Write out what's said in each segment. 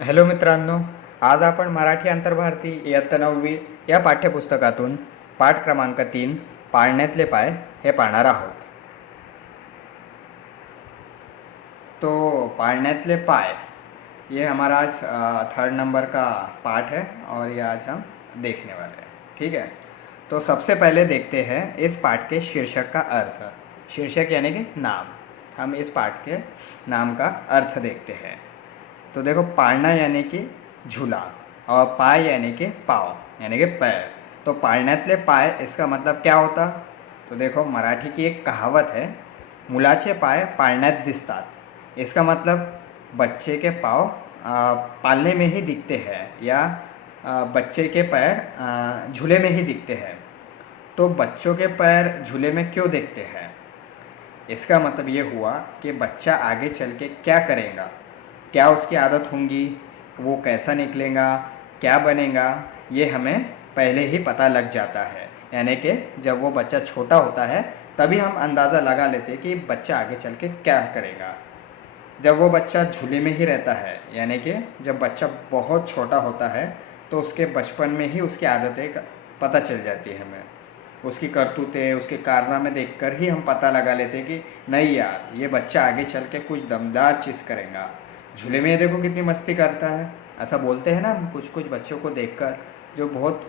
Hello मित्रांनो, आज आपण मराठी आंतरभारती इयत्ता 9वी या पाठ्यपुस्तकातून पाठ क्रमांक 3 पाळण्यातले पाय हे पाहणार आहोत. तो पाळण्यातले पाय ये हमारा आज 3rd नंबर का पाठ है और ये आज हम देखने वाले हैं. ठीक है, तो सबसे पहले देखते हैं इस पाठ के शीर्षक का अर्थ. शीर्षक यानी कि नाम. हम इस पाठ के नाम का अर्थ देखते हैं. तो देखो, पाळणा यानी कि झूला और पाय यानी कि पाव यानी कि पैर. तो पाळण्यातले पाय इसका मतलब क्या होता? तो देखो, मराठी की एक कहावत है, मुलाचे पाय पाळण्यात दिसतात. इसका मतलब बच्चे के पाँव पालने में ही दिखते हैं या बच्चे के पैर झूले में ही दिखते हैं. तो बच्चों के पैर झूले में क्यों दिखते हैं? इसका मतलब ये हुआ कि बच्चा आगे चल के क्या करेगा, क्या उसकी आदत होंगी, वो कैसा निकलेगा, क्या बनेगा, ये हमें पहले ही पता लग जाता है. यानी कि जब वो बच्चा छोटा होता है तभी हम अंदाज़ा लगा लेते हैं कि बच्चा आगे चल के क्या करेगा. जब वो बच्चा झूले में ही रहता है, यानी कि जब बच्चा बहुत छोटा होता है तो उसके बचपन में ही उसकी आदतें पता चल जाती है हमें. उसकी करतूतें, उसके कारनामे देखकर ही हम पता लगा लेते हैं कि नहीं यार, ये बच्चा आगे चल के कुछ दमदार चीज़ करेगा. झूले में देखो कितनी मस्ती करता है, ऐसा बोलते हैं ना हम कुछ कुछ बच्चों को देखकर, जो बहुत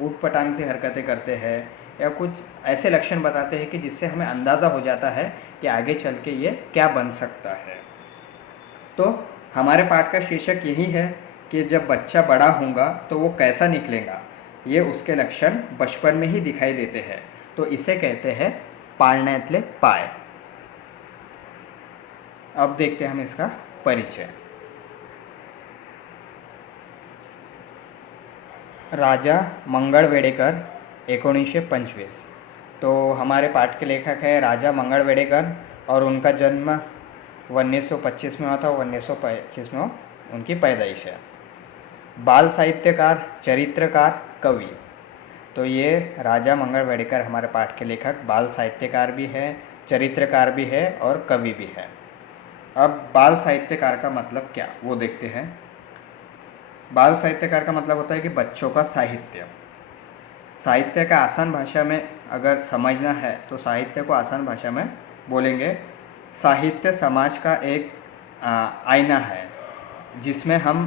ऊट पटांग से हरकतें करते हैं या कुछ ऐसे लक्षण बताते हैं कि जिससे हमें अंदाज़ा हो जाता है कि आगे चल के ये क्या बन सकता है. तो हमारे पाठ का शीर्षक यही है कि जब बच्चा बड़ा होगा तो वो कैसा निकलेगा, ये उसके लक्षण बचपन में ही दिखाई देते हैं. तो इसे कहते हैं पाळण्यातले पाय. अब देखते हैं हम इसका परिचय. राजा मंगळ वेडेकर 1925. तो हमारे पाठ के लेखक है राजा मंगळ वेडेकर और उनका जन्म 1925 में हुआ था. 1925 में उनकी पैदाइश है. बाल साहित्यकार, चरित्रकार, कवि. तो ये राजा मंगळ वेडेकर हमारे पाठ के लेखक बाल साहित्यकार भी है, चरित्रकार भी है और कवि भी है. अब बाल साहित्यकार का मतलब क्या, वो देखते हैं. बाल साहित्यकार का मतलब होता है कि बच्चों का साहित्य. साहित्य का आसान भाषा में अगर समझना है तो साहित्य को आसान भाषा में बोलेंगे, साहित्य समाज का एक आईना है जिसमें हम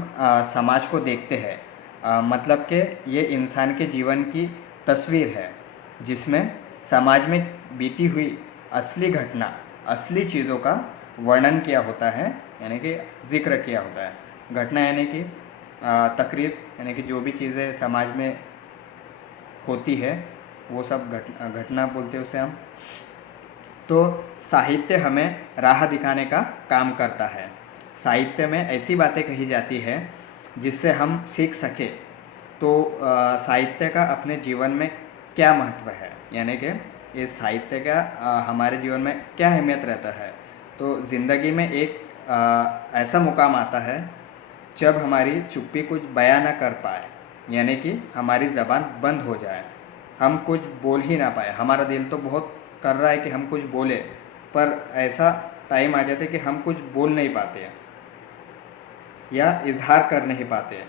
समाज को देखते हैं. मतलब कि ये इंसान के जीवन की तस्वीर है जिसमें समाज में बीती हुई असली घटना, असली चीज़ों का वर्णन किया होता है, यानी कि जिक्र किया होता है. घटना यानी कि तकरीर, यानी कि जो भी चीज़ें समाज में होती है वो सब घटना बोलते हैं उसे हम. तो साहित्य हमें राह दिखाने का काम करता है. साहित्य में ऐसी बातें कही जाती है जिससे हम सीख सके. तो साहित्य का अपने जीवन में क्या महत्व है, यानी कि इस साहित्य का हमारे जीवन में क्या अहमियत रहता है. तो ज़िंदगी में एक ऐसा मुकाम आता है जब हमारी चुप्पी कुछ बयां ना कर पाए, यानी कि हमारी ज़बान बंद हो जाए, हम कुछ बोल ही ना पाए. हमारा दिल तो बहुत कर रहा है कि हम कुछ बोले, पर ऐसा टाइम आ जाता है कि हम कुछ बोल नहीं पाते या इजहार कर नहीं पाते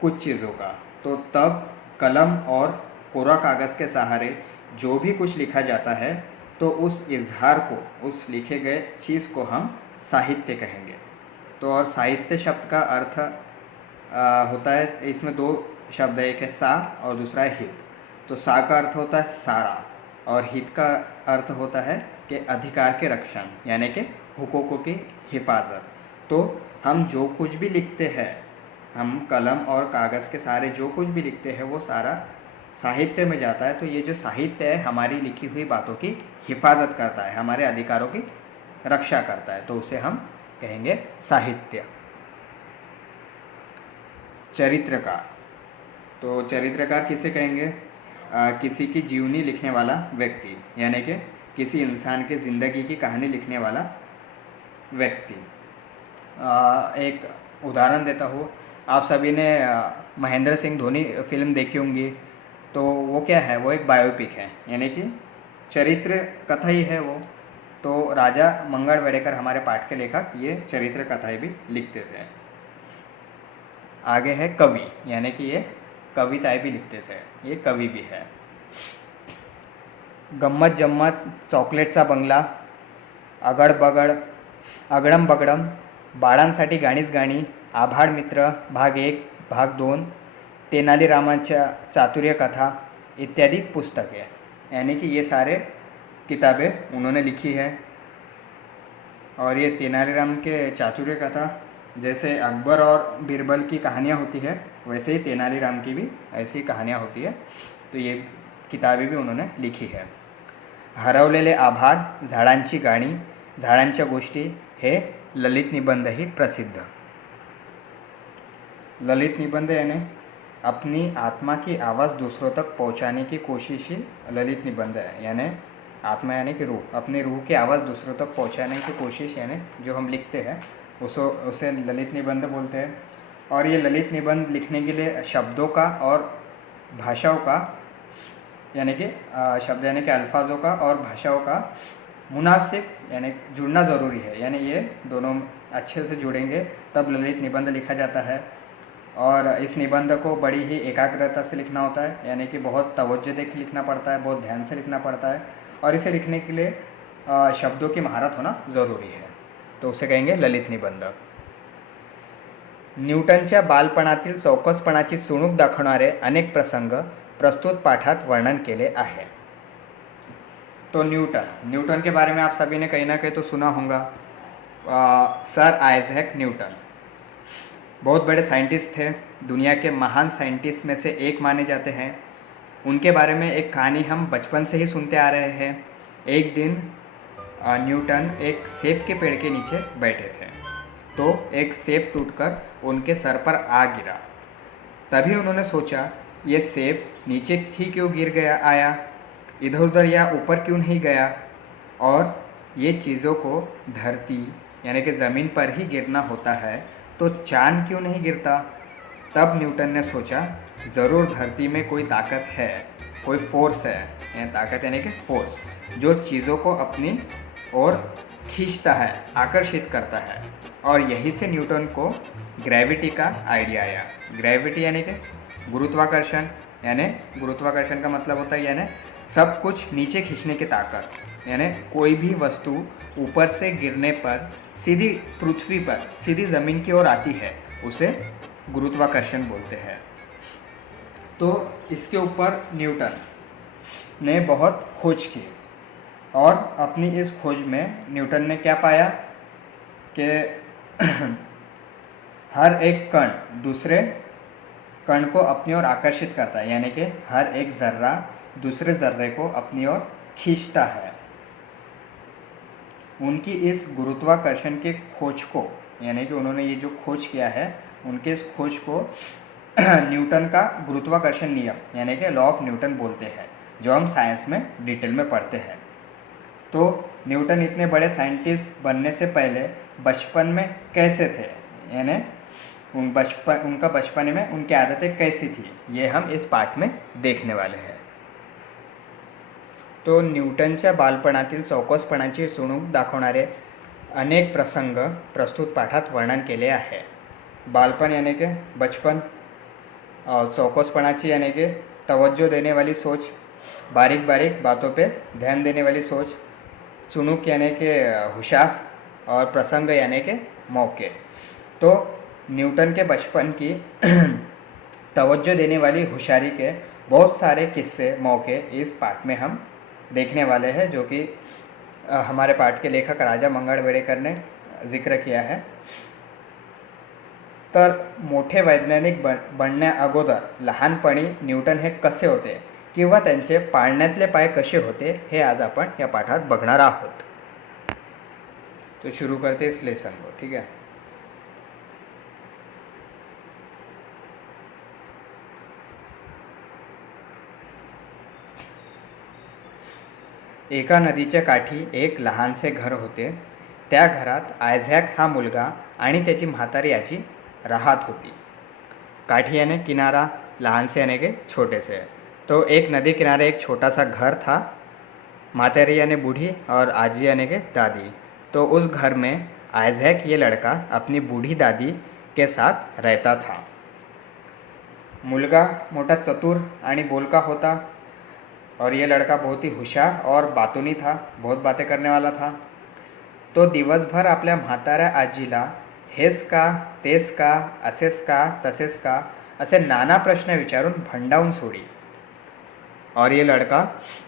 कुछ चीज़ों का. तो तब कलम और कोरा कागज़ के सहारे जो भी कुछ लिखा जाता है तो उस इजहार को, उस लिखे गए चीज़ को हम साहित्य कहेंगे. तो और साहित्य शब्द का अर्थ होता है, इसमें दो शब्द है, एक है सा और दूसरा है हित. तो सा का अर्थ होता है सारा और हित का अर्थ होता है कि अधिकार के रक्षण, यानी कि हुकूकों की हिफाजत. तो हम जो कुछ भी लिखते हैं, हम कलम और कागज़ के सहारे जो कुछ भी लिखते हैं वो सारा साहित्य में जाता है. तो ये जो साहित्य है हमारी लिखी हुई बातों की हिफाजत करता है, हमारे अधिकारों की रक्षा करता है. तो उसे हम कहेंगे साहित्य. चरित्रकार. तो चरित्रकार किसे कहेंगे? किसी की जीवनी लिखने वाला व्यक्ति, यानी कि किसी इंसान के ज़िंदगी की कहानी लिखने वाला व्यक्ति. एक उदाहरण देता हूँ. आप सभी ने महेंद्र सिंह धोनी फिल्म देखी होंगी. तो वो क्या है, वो एक बायोपिक है, यानी कि चरित्र कथा ही है वो. तो राजा मंगळ वेडेकर हमारे पाठ के लेखक ये चरित्र कथाएं भी लिखते थे. आगे है कवि, यानी कि ये कविताएं भी लिखते थे, ये कवि भी है। गम्मत जम्मत, चॉकलेटचा बंगला, अगड बगड, अगडम बगडम, बाळांसाठी गाणीच गाणी, आभाळ मित्र भाग 1 भाग 2, तेनालीरामाच्या चातुर्य कथा इत्यादि पुस्तकें, यानी कि ये सारे किताबें उन्होंने लिखी है। और ये तेनालीराम के चातुर्य कथा, जैसे अकबर और बीरबल की कहानियाँ होती है, वैसे ही तेनालीराम की भी ऐसी कहानियाँ होती है, तो ये किताबें भी उन्होंने लिखी है। हरवलेले आभाळ, झाडांची गाणी, झाडांच्या गोष्टी हे ललित निबंध ही प्रसिद्ध। ललित निबंध यानी अपनी आत्मा की आवाज़ दूसरों तक पहुंचाने की कोशिश ही ललित निबंध है। यानी आत्मा यानी कि रूह, अपनी रूह की आवाज़ दूसरों तक पहुंचाने की कोशिश, यानी जो हम लिखते हैं उसे ललित निबंध बोलते हैं। और ये ललित निबंध लिखने के लिए शब्दों का और भाषाओं का, यानी कि शब्द यानी कि अल्फाजों का और भाषाओं का मुनासिब यानी जुड़ना ज़रूरी है। यानी ये दोनों अच्छे से जुड़ेंगे तब ललित निबंध लिखा जाता है। और इस निबंध को बड़ी ही एकाग्रता से लिखना होता है, यानी कि बहुत तवज्जो दे के लिखना पड़ता है, बहुत ध्यान से लिखना पड़ता है। और इसे लिखने के लिए शब्दों की महारत होना ज़रूरी है, तो उसे कहेंगे ललित निबंध। न्यूटनच्या बालपणातील चौकसपणाची चुणूक दाखवणारे अनेक प्रसंग प्रस्तुत पाठात वर्णन केले आहे। तो न्यूटन के बारे में आप सभी ने कहीं ना कहीं तो सुना होगा। सर आइजैक न्यूटन बहुत बड़े साइंटिस्ट थे, दुनिया के महान साइंटिस्ट में से एक माने जाते हैं। उनके बारे में एक कहानी हम बचपन से ही सुनते आ रहे हैं। एक दिन न्यूटन एक सेब के पेड़ के नीचे बैठे थे, तो एक सेब टूटकर उनके सर पर आ गिरा। तभी उन्होंने सोचा, ये सेब नीचे ही क्यों गिर आया, इधर उधर या ऊपर क्यों नहीं गया, और ये चीज़ों को धरती यानी कि ज़मीन पर ही गिरना होता है, तो चांद क्यों नहीं गिरता। तब न्यूटन ने सोचा, ज़रूर धरती में कोई ताकत है, कोई फोर्स है, यानी ताकत यानी कि फोर्स, जो चीज़ों को अपनी ओर खींचता है, आकर्षित करता है। और यहीं से न्यूटन को ग्रेविटी का आइडिया आया। ग्रेविटी यानी कि गुरुत्वाकर्षण, यानी गुरुत्वाकर्षण का मतलब होता है यानी सब कुछ नीचे खींचने की ताकत, यानी कोई भी वस्तु ऊपर से गिरने पर सीधी पृथ्वी पर, सीधी ज़मीन की ओर आती है, उसे गुरुत्वाकर्षण बोलते हैं। तो इसके ऊपर न्यूटन ने बहुत खोज की, और अपनी इस खोज में न्यूटन ने क्या पाया कि हर एक कण दूसरे कण को अपनी ओर आकर्षित करता है, यानी कि हर एक ज़र्रा दूसरे ज़र्रे को अपनी ओर खींचता है। उनकी इस गुरुत्वाकर्षण के खोज को, यानी कि उन्होंने ये जो खोज किया है, उनके इस खोज को न्यूटन का गुरुत्वाकर्षण नियम यानी कि लॉ ऑफ न्यूटन बोलते हैं, जो हम साइंस में डिटेल में पढ़ते हैं। तो न्यूटन इतने बड़े साइंटिस्ट बनने से पहले बचपन में कैसे थे, यानी उनका बचपन में उनकी आदतें कैसी थी, ये हम इस पाठ में देखने वाले हैं। तो न्यूटनच्या बालपणातील चौकसपणाची चुणूक दाखवणारे अनेक प्रसंग प्रस्तुत पाठात वर्णन केले आहे। बालपन यानी कि बचपन, और चौकसपणाची यानी कि तवज्जो देने वाली सोच, बारीक बारीक बातों पे ध्यान देने वाली सोच, चुणूक यानी कि होशियार, और प्रसंग यानी कि मौके। तो न्यूटन के बचपन की तवज्जो देने वाली होशियारी के बहुत सारे किस्से, मौके इस पाठ में हम देखने वाले हैं, जो कि हमारे पाठ के लेखक राजा मंगळ वेडेकर ने जिक्र किया है। तर मोठे वैज्ञानिक बनण्या अगोदर लहानपणी न्यूटन हे कसे होते किंवा त्यांचे पाळण्यातले पाय कसे होते, हे आज आपण या पाठात बघणार आहोत। तो शुरू करते इस लेसन को, ठीक है। एका नदीच्या काठी एक लहानसे घर होते। त्या घरात आयझॅक हा मुलगा आणि त्याची म्हातारी आजी राहत होती। काठी यानी किनारा, लहानसे यानी कि छोटे से। तो एक नदी किनारे एक छोटा सा घर था। म्हातारी यानी बूढ़ी और आजी यानी कि दादी। तो उस घर में आयज़ैक ये लड़का अपनी बूढ़ी दादी के साथ रहता था। मुलगा मोटा चतुर आणि बोलका होता और ये लड़का बहुत ही हुशार और बातूनी था, बहुत बातें करने वाला था. तो दिवसभर आपल्या म्हाताऱ्या आजीला हेच का, तेच का, असेच का, तसेच का असे नाना प्रश्न विचारून भंडावून सोडी. और ये लड़का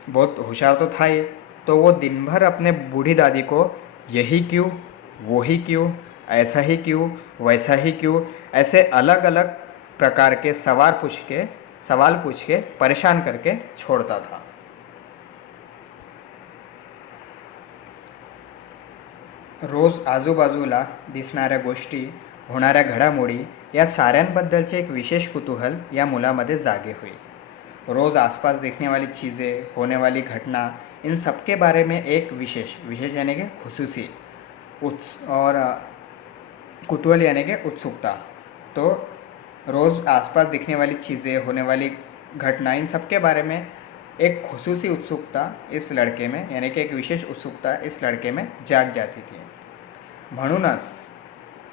बहुत होशियार तो था ही, तो वो दिन भर अपने बूढ़ी दादी को यही क्यों, वो ही क्यों, ऐसा ही क्यों, वैसा ही क्यों, ऐसे अलग अलग प्रकार के सवाल पूछ के परेशान करके छोड़ता था. रोज आजूबाजूला दिसणाऱ्या गोष्टी, होणाऱ्या घडामोडी या साऱ्यांबद्दलचे एक विशेष कुतूहल या मुलामध्ये जागे हुई. रोज़ आसपास देखने वाली चीज़ें, होने वाली घटना, इन सब के बारे में एक विशेष यानी कि खुसूसी और कुतूहल यानी कि उत्सुकता. तो रोज़ आसपास दिखने वाली चीज़ें, होने वाली घटना, इन सब के बारे में एक खुसूसी उत्सुकता इस लड़के में यानी कि एक विशेष उत्सुकता इस लड़के में जाग जाती थी. म्हणूनच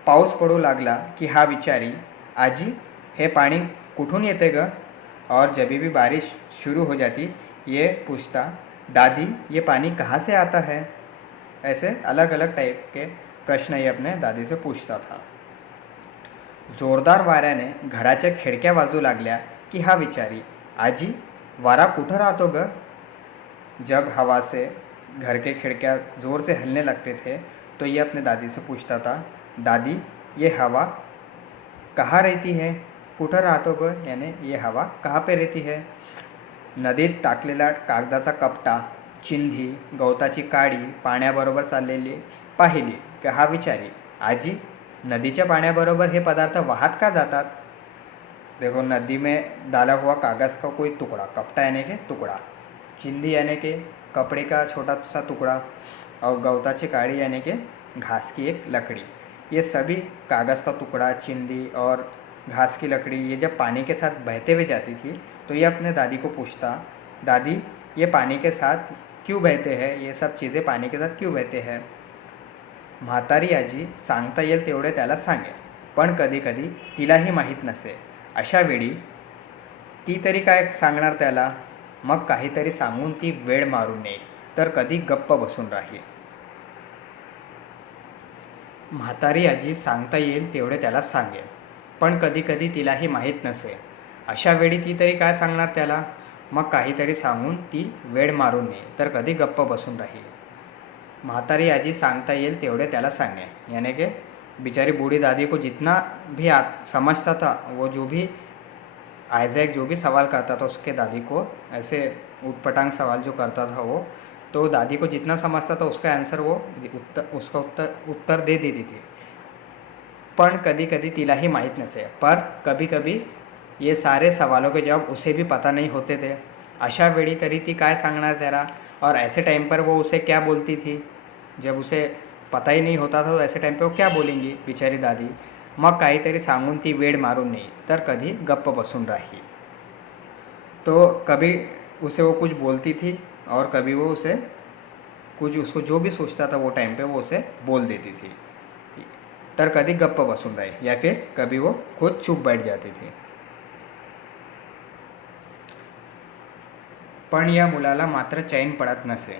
पाऊस पडू लागला की हा विचारी, आजी हे पाणी कुठून येते ग? और जब भी बारिश शुरू हो जाती ये पूछता, दादी ये पानी कहाँ से आता है? ऐसे अलग अलग टाइप के प्रश्न ये अपने दादी से पूछता था. जोरदार वाऱ्याने घराच्या खिडक्या वाजू लागल्या की हा विचारी, आजी वारा कुठं राहतो ग? जब हवा से घर के खिड़कियाँ ज़ोर से हिलने लगते थे तो ये अपने दादी से पूछता था, दादी ये हवा कहाँ रहती है? कुठं राहतो ग? यानी ये हवा कहाँ पे रहती है? नदीत टाकलेला कागदाचा कपटा, चिंधी, गवताची काडी पाण्याबरोबर चाललेली पाहिली की हा विचारी, आजी नदीच्या पाण्याबरोबर हे पदार्थ वाहत का जातात? देखो, नदी में डाला हुआ कागज़ का कोई टुकड़ा, कपटा यानी कि टुकड़ा, चिंदी यानी कि कपड़े का छोटा सा टुकड़ा और गवताची काड़ी यानी कि घास की एक लकड़ी, ये सभी कागज़ का टुकड़ा, चिंदी और घास की लकड़ी ये जब पानी के साथ बहते हुए जाती थी तो ये अपने दादी को पूछता, दादी ये पानी के साथ क्यों बहते हैं? ये सब चीज़ें पानी के साथ क्यों बहते हैं? म्हातारी आजी सांगता येईल तेवढे त्याला सांगे, पण कधी कधी तिलाही माहीत नसे. अशा वेळी ती तरी काय सांगणार त्याला? मग काहीतरी सांगून ती वेळ मारून नये, तर कधी गप्प बसून राहील. म्हातारी आजी सांगता येईल तेवढे त्याला सांगेल, पण कधी कधी तिलाही माहीत नसे. अशा वेळी ती तरी काय सांगणार त्याला? मग काहीतरी सांगून ती वेळ मारून नये, तर कधी गप्प बसून राहील. म्हातारी आजी सांगता येईल तेवढे त्याला सांगे, यानी कि बेचारी बूढ़ी दादी को जितना भी समझता था, वो जो भी आइजैक जो भी सवाल करता था उसके दादी को, ऐसे उटपटांग सवाल जो करता था वो, तो दादी को जितना समझता था उसका आंसर वो उसका उत्तर दे देती थी. पण कभी कभी तिलाही माहीत नसे. पर कभी कभी ये सारे सवालों के जवाब उसे भी पता नहीं होते थे. अशा वेळी तरी ती काय सांगणार त्याला? और ऐसे टाइम पर वो उसे क्या बोलती थी? जब उसे पता ही नहीं होता था तो ऐसे टाइम पे वो क्या बोलेंगी बिचारी दादी? मग काहीतरी सांगून ती वेळ मारून नाही, तर कधी गप्प बसून राही. तो कभी उसे वो कुछ बोलती थी और कभी वो उसे कुछ उसको जो भी सोचता था वो टाइम पे वो उसे बोल देती थी. तर कधी गप्प बसून राही, या फिर कभी वो खुद चुप बैठ जाती थी. पण या मुलाला मात्र चैन पडत नसे.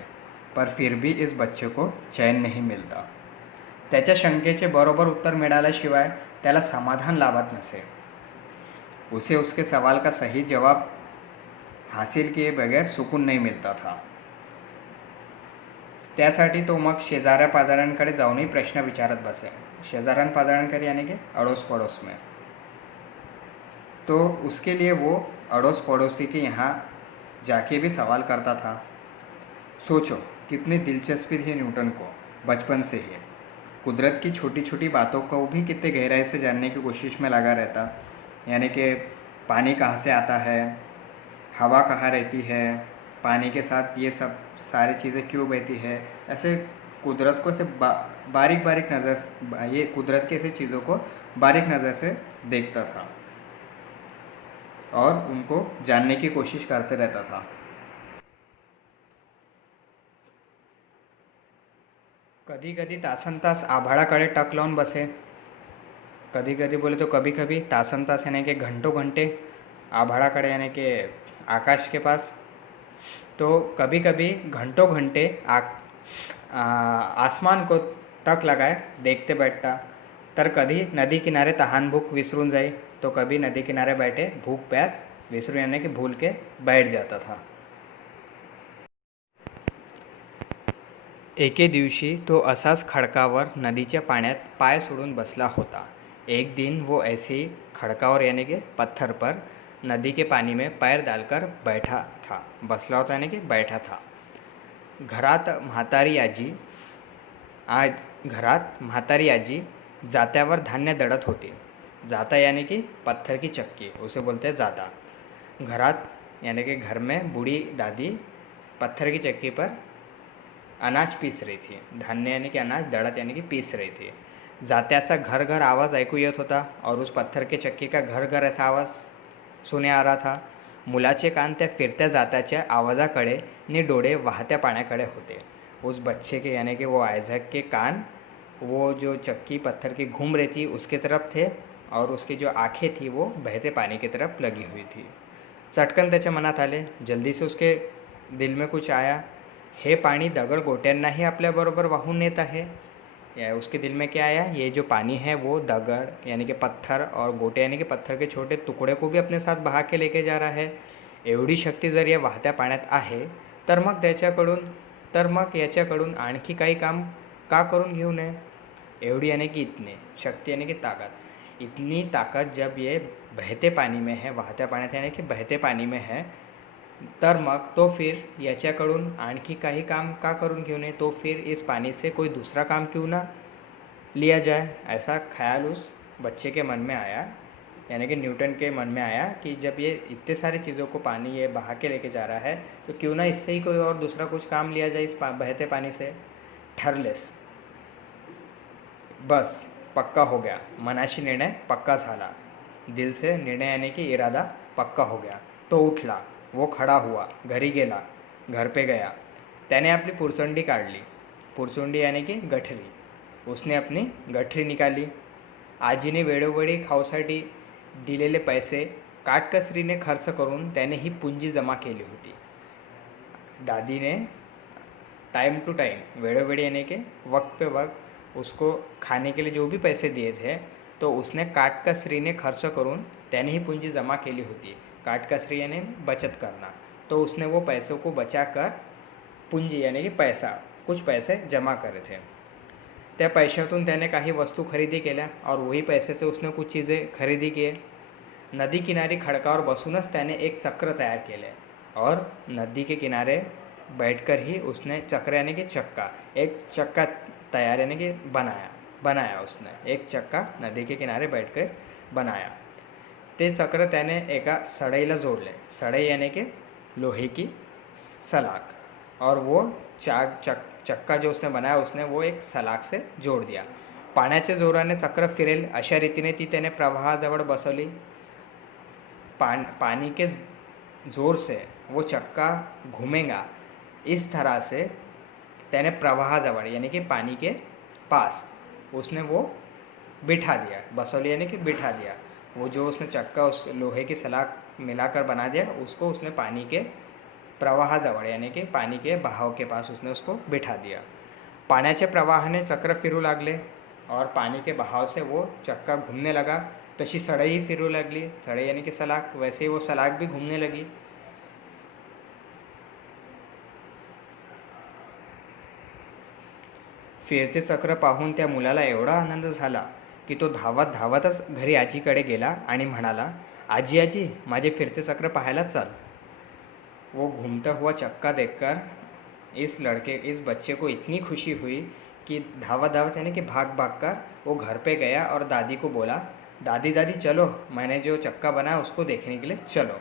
पर फिर भी इस बच्चे को चैन नहीं मिलता. त्याच्या शंकेचे बरोबर उत्तर मिळाल्याशिवाय त्याला समाधान लाभत नसे. उसे उसके सवाल का सही जवाब हासिल किए बगैर सुकून नहीं मिलता था. त्यासाठी तो मग शेजाऱ्या पाजाऱ्यांकडे जाऊनही प्रश्न विचारत बसे. शेजाऱ्यां पाजाऱ्यांकडे यानी कि अड़ोस पड़ोस में. तो उसके लिए वो अड़ोस पड़ोसी के यहाँ जाके भी सवाल करता था. सोचो कितनी दिलचस्पी थी न्यूटन को बचपन से ही. कुदरत की छोटी छोटी बातों को भी कितने गहराई से जानने की कोशिश में लगा रहता. यानी कि पानी कहाँ से आता है, हवा कहाँ रहती है, पानी के साथ ये सब सारी चीज़ें क्यों बहती है, ऐसे कुदरत को से बारीक बारीक नज़र, ये कुदरत के ऐसे चीज़ों को बारीक नज़र से देखता था और उनको जानने की कोशिश करते रहता था. कधी कधी तासन तास आभाळाकडे टक लावून बसे. कधी कधी बोले तो कभी कभी तासन तास यानी कि घंटों घंटे आभाड़ाकडे यानी कि आकाश के पास। तो कभी कभी घंटों घंटे आसमान को टक लगाए देखते बैठता। तर कधी नदी किनारे तहान भूक विसरून जाई, तो कभी नदी किनारे बैठे भूख प्यास विसरून यानी कि भूल के बैठ जाता था। एके दिवशी तो असाच खडकावर नदीच्या पाण्यात पाय सोडून बसला होता। एक दिन वो ऐसे ही खड़कावर यानी कि पत्थर पर नदी के पानी में पैर डालकर बैठा था। बसला होता यानी कि बैठा था। घरात म्हातारी आजी जात्यावर धान्य दळत होती। जाता यानी कि पत्थर की चक्की, उसे बोलते हैं जाता। घरात यानी कि घर में बूढ़ी दादी पत्थर की चक्की पर अनाज पीस रही थी। धान्य यानी कि अनाज, दळत यानी कि पीस रही थी। जात्याचा घर घर आवाज़ ऐकू येत होता और उस पत्थर के चक्की का घर घर ऐसा आवाज़ सुने आ रहा था। मुलाचे कान त्या फिरत्या जात्याच्या आवाज़ाकडे नि डोळे वाहत्या पाण्याकडे होते। उस बच्चे के यानी कि वो आइजैक के कान वो जो चक्की पत्थर की घूम रही थी उसके तरफ थे, और उसकी जो आंखें थी वो बहते पानी की तरफ लगी हुई थी। चटकन त्याच्या मनात आले। जल्दी से उसके दिल में कुछ आया, हे पाणी दगड गोट्यांनाही आपल्याबरोबर वाहून नेत आहे। या उसके दिल में क्या आया, ये जो पानी है वो दगड यानी कि पत्थर और गोटे यानी कि पत्थर के छोटे टुकड़े को भी अपने साथ बहा के लेके जा रहा है। एवढी शक्ती जर या वाहत्या पाण्यात आहे तर मग याच्याकडून आणखी काही काम का करून घेऊ नये। एवढी यानी कि इतने, शक्ति यानी कि ताकत, इतनी ताकत जब ये बहते पानी में है, वाहत्या पाण्यात यानी कि बहते पानी में है, तर मग तो फिर याच्याकडून आणखी काही काम का करून घेऊ नये। तो फिर इस पानी से कोई दूसरा काम क्यों ना लिया जाए। ऐसा ख्याल उस बच्चे के मन में आया, यानी कि न्यूटन के मन में आया कि जब ये इतने सारी चीज़ों को पानी ये बहा के लेके जा रहा है तो क्यों ना इससे ही कोई और दूसरा कुछ काम लिया जाए इस बहते पानी से। ठरलेस, बस पक्का हो गया, मनाशी निर्णय पक्का झाला। दिल से निर्णय यानी कि इरादा पक्का हो गया। तो उठला, वो खड़ा हुआ, घरी गेला, घर पे गया। त्याने आपली पुरसुंडी काढली। पुरसुंडी यानी कि गठरी। उसने अपनी गठरी निकाली। आजीने वेळोवेळी खाऊसाठी दिलेले पैसे काटकसरीने खर्च करून त्याने ही पुंजी जमा केली होती। दादी ने टाइम टू टाइम, वेळोवेळी यानी कि वक्त पे वक्त उसको खाने के लिए जो भी पैसे दिए थे तो उसने काटकसरीने खर्च करून त्याने ही पूंजी जमा केली होती। काटकसरी यानी बचत करना। तो उसने वो पैसों को बचा कर पूंजी यानी कि पैसा, कुछ पैसे जमा करे थे। त्या पैशातून त्याने काही वस्तू खरेदी केल्या और वही पैसे से उसने कुछ चीज़ें खरेदी किए। नदी किनारी खडकावर बसूनच त्याने एक चक्र तयार केले और नदी के किनारे बैठकर ही उसने चक्र यानी कि चक्का, एक चक्का तैयार यानी कि बनाया उसने एक चक्का नदी के किनारे बैठकर बनाया। ते चक्र त्याने एका सळईला जोड़ले। सळई यानी कि लोहे की सलाख, और वो चक्का जो उसने बनाया उसने वो एक सलाख से जोड़ दिया। पाण्याच्या जोराने चक्र फिरेल अशा रीतीने ती त्याने प्रवाहाजवळ बसवली। पानी के जोर से वो चक्का घूमेगा, इस तरह से त्याने प्रवाहाजवळ यानी कि पानी के पास उसने वो बिठा दिया। बसौली यानी कि बिठा दिया। वो जो उसने चक्का उस लोहे की सलाख मिलाकर बना दिया उसको उसने पानी के प्रवाहाजवळ यानी कि पानी के बहाव के पास उसने उसको बिठा दिया। पाण्याचे प्रवाहाने चक्र फिरू लागले और पानी के बहाव से वो चक्का घूमने लगा। तशी सळई फिरू लागली, सळई यानी कि सलाख, वैसे ही वो सलाख भी घूमने लगी। फिरते चक्र पाहून त्या मुलाला एवढा आनंद झाला की तो धावतच घरी आजीकडे गेला आणि म्हणाला, आजी आजी माझे फिरते चक्र पाहायला चल। वो घूमता हुआ चक्का देखकर इस बच्चे को इतनी खुशी हुई कि धावत यानी कि भाग कर वो घर पे गया और दादी को बोला, दादी दादी चलो, मैंने जो चक्का बनाया उसको देखने के लिए चलो।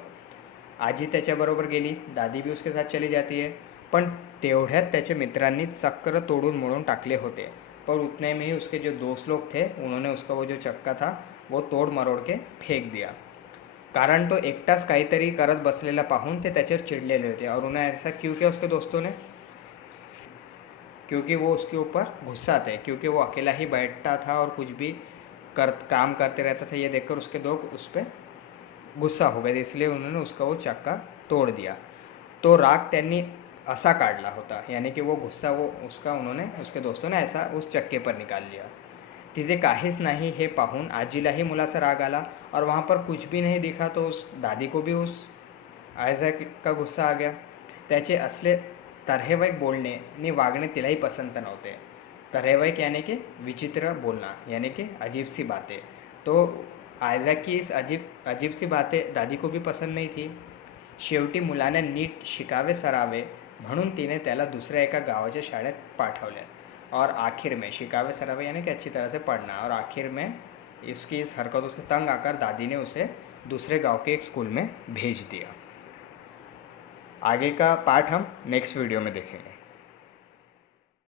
आजी त्याच्याबरोबर गेली, दादी भी उसके साथ चली जाती है। पण तेवढ्यात त्याचे मित्रांनी चक्र तोडून मोडून टाकले होते। पर उतने में ही उसके जो दोस्त लोग थे उन्होंने उसका वो जो चक्का था वो तोड़ मरोड़ के फेंक दिया। कारण तो एकटाच काहीतरी करत बसलेला पाहून ते त्याच्यावर चिडलेले होते। और उन्हें ऐसा क्यों किया उसके दोस्तों ने, क्योंकि वो उसके ऊपर गुस्सा थे, क्योंकि वो अकेला ही बैठता था और कुछ भी काम करते रहता था। ये देखकर उसके दोस्त उस पर गुस्सा हो गए, इसलिए उन्होंने उसका वो चक्का तोड़ दिया. तो राग त्यांनी असा काढला होता, यानी की वो गुस्सा वो उसका उन्होंने उसके दोस्तों ने ऐसा उस चक्के पर निकाल लिया. तिथे काहीच नाही हे पाहून आजीलाही मुलाचा राग आला और वहाँ पर कुछ भी नहीं दिखा तो उस दादी को भी उस आयझॅक का गुस्सा आ गया. त्याचे असले तऱ्हेवाईक बोलणे आणि वागणे तिलाही पसंत नव्हते. तऱ्हेवाईक यानी कि विचित्र बोलना, यानी कि अजीब सी बातें. तो आयझॅक की इस अजीब सी बातें दादी को भी पसंद नहीं थी. शेवटी मुलाने नीट शिकावे सरावे म्हणून तिने त्याला दुसऱ्या एका गावाच्या शाळेत पाठवले. और आखिर में शिकावे सरावे यानी कि अच्छी तरह से पढ़ना, और आखिर में इसकी इस हरकतों से तंग आकर दादी ने उसे दूसरे गांव के एक स्कूल में भेज दिया. आगे का पार्ट हम नेक्स्ट वीडियो में देखेंगे.